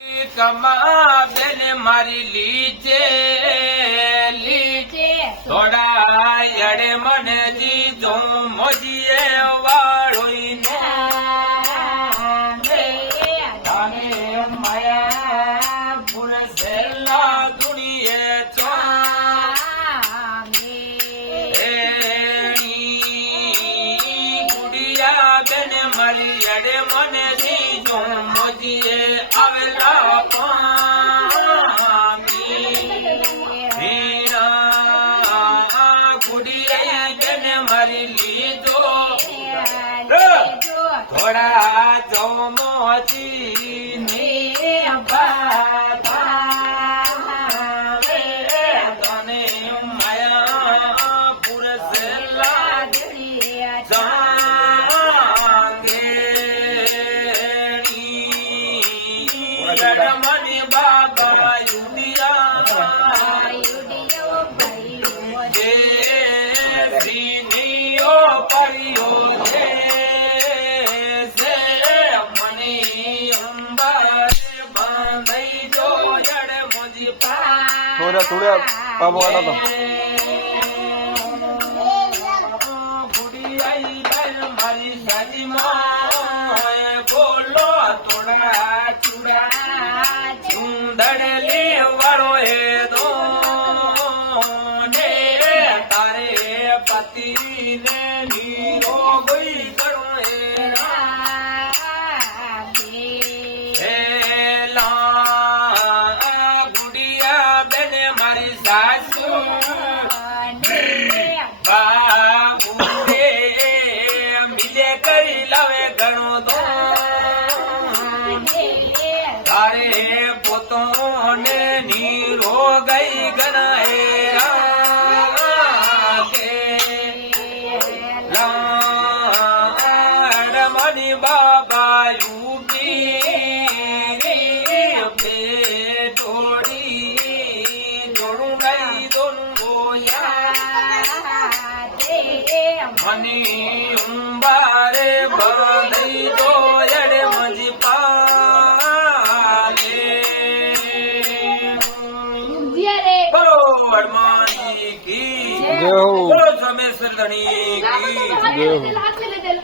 કમા બેન મારી લીચે થોડા યડે મને દીધો મોજીએ વાળોઈ નો માયા પુર સેલા દુનિયે ગુડિયા બેન મારી યડે મને દીધો મોજીએ આવેલા મારી લીધો થોડા ચોમોજી ને તને માયા પુરસેલા મની બાબા થોડા થોડા પાપો આના તો મારી સાજી બોલો થોડા ચૂડા ચૂંદડે વાળો હે દો તારે પતિ ને નીરો ગઈ કરો ગુડિયા બેન મારી સાસુ મિલે કરી લાવે ઘણો તો તારે પોતો ને નીરો ગઈ ગણાય મની બાબા મની ઉંબારે બધી દોયડે મજી પાલે બરોબર મારી કી જય હો બોલો સમેશ ધણી કી જય હો